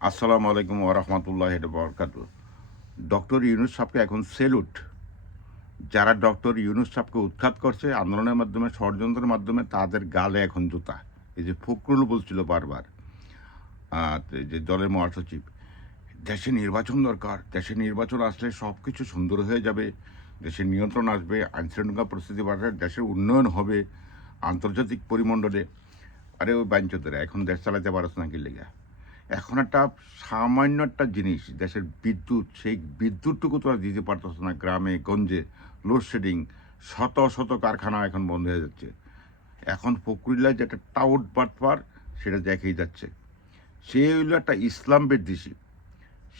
আসসালামু আলাইকুম ওরহমতুল্লাহ বরকাত। ডক্টর ইউনুস সাহেবকে এখন সেলুট। যারা ডক্টর ইউনুস সাহেবকে উৎখাত করছে আন্দোলনের মাধ্যমে, ষড়যন্ত্রের মাধ্যমে, তাদের গালে এখন জুতা। এই যে ফখরুল বলছিল বারবার, এই যে দলের মহাসচিব, দেশে নির্বাচন দরকার, দেশে নির্বাচন আসলে সব কিছু সুন্দর হয়ে যাবে, দেশের নিয়ন্ত্রণ আসবে, আইনশৃঙ্খলা পরিস্থিতি বাড়বে, দেশের উন্নয়ন হবে আন্তর্জাতিক পরিমণ্ডলে। আরে ওই বাঞ্চতেরা এখন দেশ চালাতে পারছ না কি লেগে? এখন একটা সামান্য একটা জিনিস, দেশের বিদ্যুৎ, সেই বিদ্যুৎটুকু তোরা দিতে পারতেছ না। গ্রামে গঞ্জে লোডশেডিং, শত শত কারখানা এখন বন্ধ হয়ে যাচ্ছে। এখন ফখরুল্লাহ যে একটা টাউট বাটপার, সেটা দেখেই যাচ্ছে। সে হইল একটা ইসলাম বিদ্বেষী,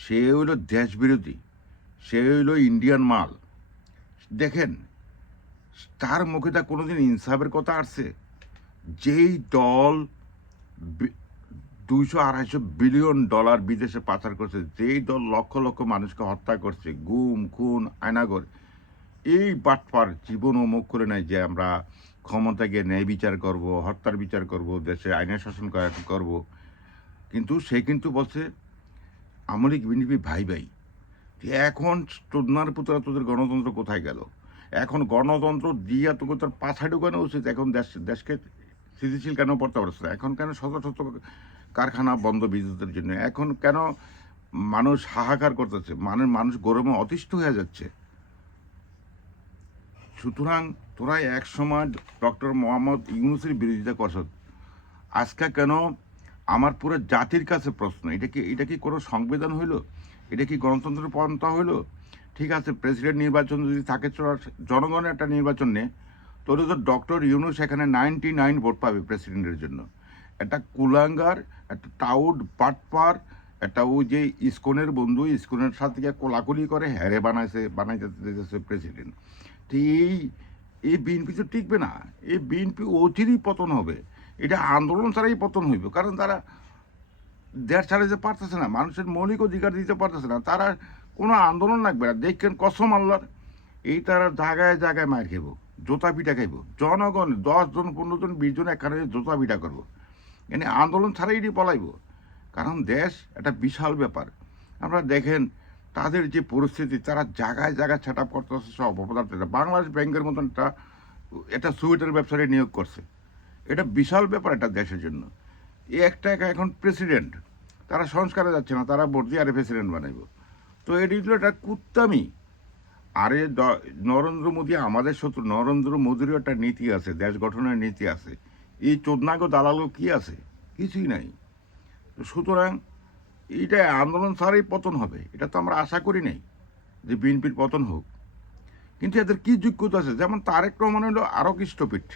সে হইল দেশ বিরোধী, সে হইল ইন্ডিয়ান মাল। দেখেন, তার মুখে তা কোনোদিন ইনসাফের কথা আসছে? যেই দল 200-250 বিলিয়ন ডলার বিদেশে পাচার করছে, যেই দল লক্ষ লক্ষ মানুষকে হত্যা করছে, গুম খুন আয়নাগর, এই বাটপার জীবনও মুখ করে নাই যে আমরা ক্ষমতা গিয়ে ন্যায় বিচার করব, হত্যার বিচার করব, দেশে আইনের শাসন করব। কিন্তু সে কিন্তু বলছে আমলিক বিনিপি ভাই ভাই। এখন চোদনার পুতরা তোদের গণতন্ত্র কোথায় গেল? এখন গণতন্ত্র দিয়া তোকে তোর পাছায় ঢুকানো উচিত। এখন দেশকে স্থিতিশীল কেন পড়তে পারছে না? এখন কেন শত শত কারখানা বন্ধ বিদ্যুতের জন্য? এখন কেন মানুষ হাহাকার করতেছে? মানুষ গরমে অতিষ্ঠ হয়ে যাচ্ছে। সুতরাং তোরা এক সময় ডক্টর মোহাম্মদ ইউনুসের বিরোধিতা করছ, আজকে কেন? আমার পুরো জাতির কাছে প্রশ্ন, এটা কি কোনো সংবিধান হইল? এটা কি গণতন্ত্রের পন্থা হইল? ঠিক আছে, প্রেসিডেন্ট নির্বাচন যদি থাকে, জনগণের একটা নির্বাচন নেই, তোর তো ডক্টর ইউনুস এখানে 99 ভোট পাবে প্রেসিডেন্টের জন্য। একটা কুলাঙ্গার, একটা টাউড বাটপার, একটা ওই যে ইসকনের বন্ধু, ইসকনের সাথে গিয়ে কোলাকুলি করে হ্যারে বানাইতে দিতেছে প্রেসিডেন্ট। তো এই বিএনপি তো টিকবে না। এই বিএনপি অচিরই পতন হবে। এটা আন্দোলন ছাড়াই পতন হইব, কারণ তারা দেশ ছাড়াইতে পারতেছে না, মানুষের মৌলিক অধিকার দিতে পারতেছে না। তারা কোনো আন্দোলন লাগবে না, দেখেন কসম আল্লাহর, এই তারা জায়গায় জায়গায় মার খাইব, জোতা পিঠা খাইব। জনগণ 10 জন 15 জন 20 জন একখানে জোতা পিঠা করবো, এনে আন্দোলন ছাড়াই এটি পলাইব। কারণ দেশ একটা বিশাল ব্যাপার। আপনারা দেখেন তাদের যে পরিস্থিতি, তারা জায়গায় জায়গায় সেট আপ করতেছে সব অপদার্থটা। বাংলাদেশ ব্যাংকের মতন একটা সুইটার ব্যবসায়ী নিয়োগ করছে। এটা বিশাল ব্যাপার একটা দেশের জন্য। এই একটা এখন প্রেসিডেন্ট, তারা সংস্কারে যাচ্ছে না, তারা ভোট দিয়ে আরে প্রেসিডেন্ট বানাইব। তো এটি হলো একটা কুত্তামি। আরে নরেন্দ্র মোদী আমাদের শত্রু। নরেন্দ্র মোদীরও একটা নীতি আছে, দেশ গঠনের নীতি আছে। এই চোদনাগো দালালও কি আছে? কিছুই নাই। তো সুতরাং এইটা আন্দোলন ছাড়াই পতন হবে, এটা তো আমরা আশা করি নাই যে বিএনপির পতন হোক। কিন্তু এদের কি যোগ্যতা আছে? যেমন তারেক রহমান হলো আরও কৃষ্টপিঠ।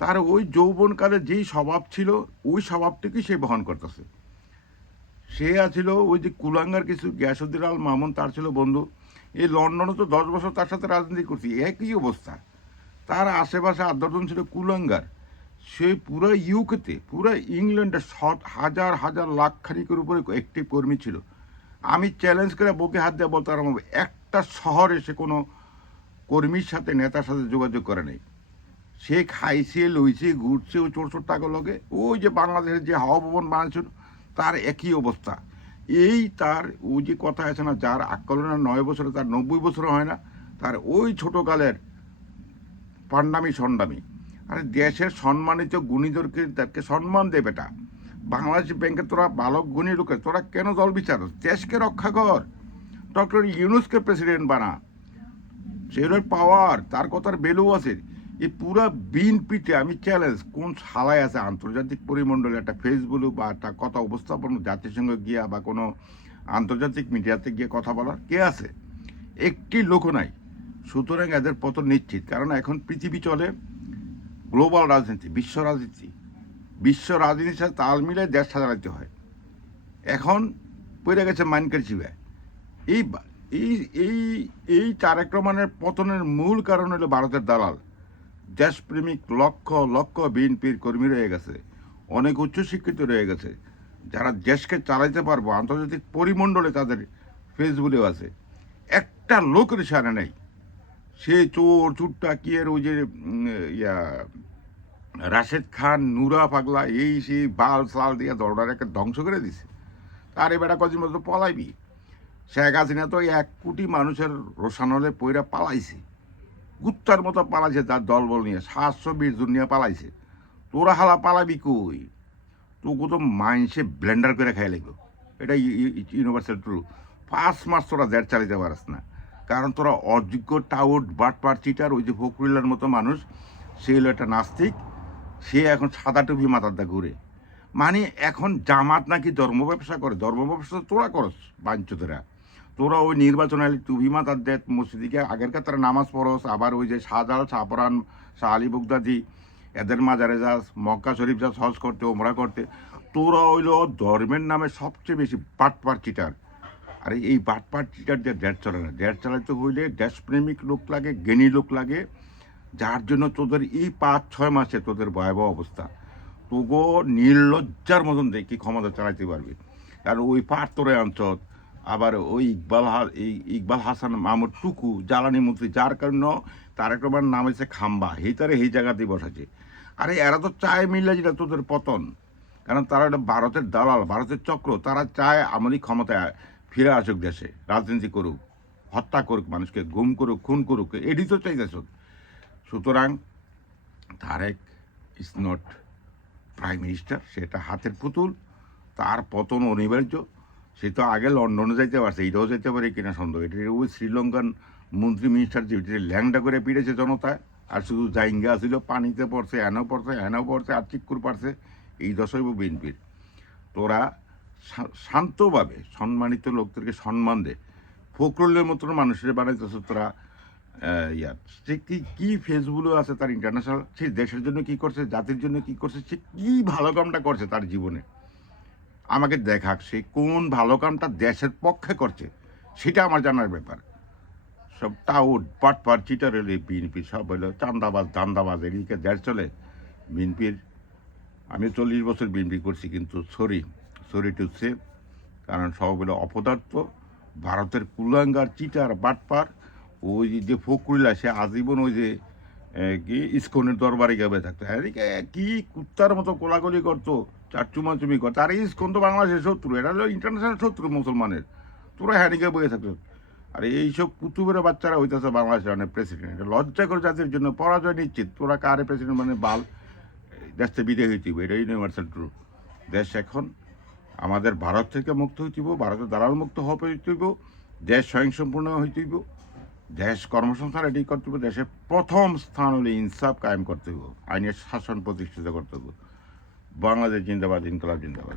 তার ওই যৌবনকালে যেই স্বভাব ছিল, ওই স্বভাবটিকে সে বহন করতেছে। সে আছিল ওই যে কুলাঙ্গার কিছু, গিয়াসুদ্দিন আল মামুন তার ছিল বন্ধু। এই লন্ডনে তো 10 বছর তার সাথে রাজনীতি করছি, একই অবস্থা। তার আশেপাশে 8-10 জন ছিল কুলাঙ্গার। সে পুরো ইউকেতে, পুরো ইংল্যান্ডে হাজার হাজার লাখ খানিকের উপরে একটি কর্মী ছিল। আমি চ্যালেঞ্জ করে বুকে হাত দিয়ে বলতে পারবো, একটা শহরে সে কোনো কর্মীর সাথে, নেতার সাথে যোগাযোগ করে নেই। সে খাইছে, লইছে, ঘুরছে, ও চোর চোর টাকা লগে। ওই যে বাংলাদেশের যে হাওয়া ভবন বানাইছিল, তার একই অবস্থা। এই তার ওই যে কথা আছে না, যার আক্কলনের 9 বছরে তার 90 বছর হয় না, তার ওই ছোটোকালের পান্ডামি সন্ডামি। আরে দেশের সম্মানিত গুণীদেরকে তাকে সম্মান দে বেটা। বাংলাদেশ ব্যাংকে তোরা ভালো গুণী লোকের, তোরা কেন দল বিচার? দেশকে রক্ষা কর। ডক্টর ইউনুসকে প্রেসিডেন্ট বানা। সেগুলোর পাওয়ার, তার কথার ভ্যালু আছে। এই পুরা বিএনপিতে আমি চ্যালেঞ্জ, কোন শালায় আছে আন্তর্জাতিক পরিমণ্ডলে একটা ফেসবুক বা একটা কথা উপস্থাপন, জাতিসংঘে গিয়া বা কোনো আন্তর্জাতিক মিডিয়াতে গিয়ে কথা বলার কে আছে? একটি লোকও নাই। সুতরাং এদের পতন নিশ্চিত। কারণ এখন পৃথিবী চলে গ্লোবাল রাজনীতি, বিশ্ব রাজনীতির সাথে তাল মিলে দেশ সাজাইতে হয়। এখন পড়ে গেছে মাইনকার চিবে। এই এই এই এই তারেক রহমানের পতনের মূল কারণ হলো ভারতের দালাল। দেশপ্রেমিক লক্ষ লক্ষ বিএনপির কর্মী রয়ে গেছে, অনেক উচ্চশিক্ষিত রয়ে গেছে, যারা দেশকে চালাইতে পারবো আন্তর্জাতিক পরিমণ্ডলে তাদের ফেসবুকেও আছে। একটা লোকের সারে নেই। সে চোর চুট্টা কি এর ওই যে ইয়া রাশেদ খান, নুরা পাগলা, এই সেই বাল সাল দিয়ে দরডার একটা ধ্বংস করে দিছে। তার এই বেটা কদিন মতো পলাইবি। শেখ হাসিনা তো 1 কোটি মানুষের রোশানলে পইরা পালাইছে, কুত্তার মতো পালাইছে তার দলবল নিয়ে, 720 জন নিয়ে পালাইছে। তোরা হালা পালাবি কই? তোকে তো মাইন্সে ব্লেন্ডার করে খাই লাগবে, এটা ইউনিভার্সাল ট্রু। 5 মাস তোরা দেড় চালাইতে পারিস না, কারণ তোরা অযোগ্য টাউট বাটপার চিটার। ওই যে ফখরুল্লার মতো মানুষ, সে হলো একটা নাস্তিক, সে এখন সাদা টুপি মাথার দা ঘুরে। মানে এখন জামাত নাকি ধর্ম ব্যবসা করে, ধর্ম ব্যবসা তো তোরা করস বাঞ্চতেরা। তোরা ওই নির্বাচনে টুপি মাথার দেয় মসজিদিকে আগেরকার তারা নামাজ পড়স, আবার ওই যে শাহজালাল শাহপরান শাহ আলী বুগদাদি এদের মাজারে যাস, মক্কা শরীফ যাস হজ করতে, ওমরা করতে। তোরা হইল ধর্মের নামে সবচেয়ে বেশি বাটপার চিটার। আরে এই বাটপার চিটার দিয়ে দেশ চলে না। দেশ চালাইতে হইলে দেশপ্রেমিক লোক লাগে, জ্ঞানী লোক লাগে, যার জন্য তোদের এই 5-6 মাসে তোদের ভয়াবহ অবস্থা। তোগো নির্লজ্জার মতন দেখি ক্ষমতা চালাইতে পারবি। কারণ ওই পাট তোরে অঞ্চল, আবার ওই ইকবাল হাসান মাহমুদ টুকু জ্বালানি মন্ত্রী, যার কারণে তারেক রহমান নাম হয়েছে খাম্বা, তারে এই জায়গাতেই বসাছে। আরে এরা তো চায় মিললে যেটা তোদের পতন, কারণ তারা একটা ভারতের দালাল, ভারতের চক্র। তারা চায় আমলি ক্ষমতায় ফিরে আসুক, দেশে রাজনীতি করুক, হত্যা করুক, মানুষকে গুম করুক, খুন করুক, এটি তো চাইতেছ। সুতরাং Tarique is not prime minister, সেটা হাতের পুতুল, তার পতন অনিবার্য। সে তো আগে লন্ডনে যাইতে পারছে, এটাও যেতে পারে কিনা সন্দেহ। এটা ওই শ্রীলঙ্কান মন্ত্রী মিনিস্টার যে ল্যাংডা করে পিড়েছে জনতায়, আর শুধু জাইঙ্গা ছিল, পানিতে পড়ছে, হেনও পড়ছে, আর চিক্কুর পারছে। এই দশই বিএনপির। তোরা শান্তভাবে সম্মানিত লোকদেরকে সম্মান দে। ফখরুলের মতন মানুষের বানাইতেছ তোরা। ইয়ার সে কী ফেসগুলো আছে তার ইন্টারন্যাশনাল, সে দেশের জন্য কি করছে, জাতির জন্য কি করছে, সে কী ভালো কামটা করছে তার জীবনে আমাকে দেখাক। সে কোন ভালো কামটা দেশের পক্ষে করছে সেটা আমার জানার ব্যাপার। সব টাউট পাটপার চিটার হলে বিএনপি, সব হলো চান্দাবাজ ধান্দাবাজ, এদিকে দেশ চলে বিএনপির। আমি 40 বছর বিএনপি করছি, কিন্তু সরি টু সে, কারণ সব হলো অপদার্থ, ভারতের কুলাঙ্গার চিটার বাটপার। ওই যে ফখরুল্লাহ, সে আজীবন ওই যে কি ইস্কনের দরবারে গেবে থাকতো, এদিকে কি কুত্তার মতো কোলাগুলি করতো, চারচুমাচুমি করতো। আর ইস্কন তো বাংলাদেশের শত্রু, এটা হলো ইন্টারন্যাশনাল শত্রু মুসলমানের। তোরা হ্যারিকে বয়ে থাকতো। আর এইসব কুতুবের বাচ্চারা হইতেছে বাংলাদেশের অনেক প্রেসিডেন্ট। এটা লজ্জা করে জাতির জন্য, পরাজয় নিশ্চিত। তোরা কারে প্রেসিডেন্ট মানে বাল, দেশে বিদায় হইতে হবে, এটা ইউনিভার্সাল ট্রু। দেশ এখন আমাদের ভারত থেকে মুক্ত হইতে হইব, ভারতের দালাল মুক্ত হইতে হইব, দেশ স্বয়ংসম্পূর্ণ হইতে হইব, দেশ কর্মসংস্থান রেডি করতে হবে, দেশের প্রথম স্থান হলে ইনসাফ কায়েম করতে হইব, আইনের শাসন প্রতিষ্ঠিত করতে হইব। বাংলাদেশ জিন্দাবাদ, ইনকলাব জিন্দাবাদ।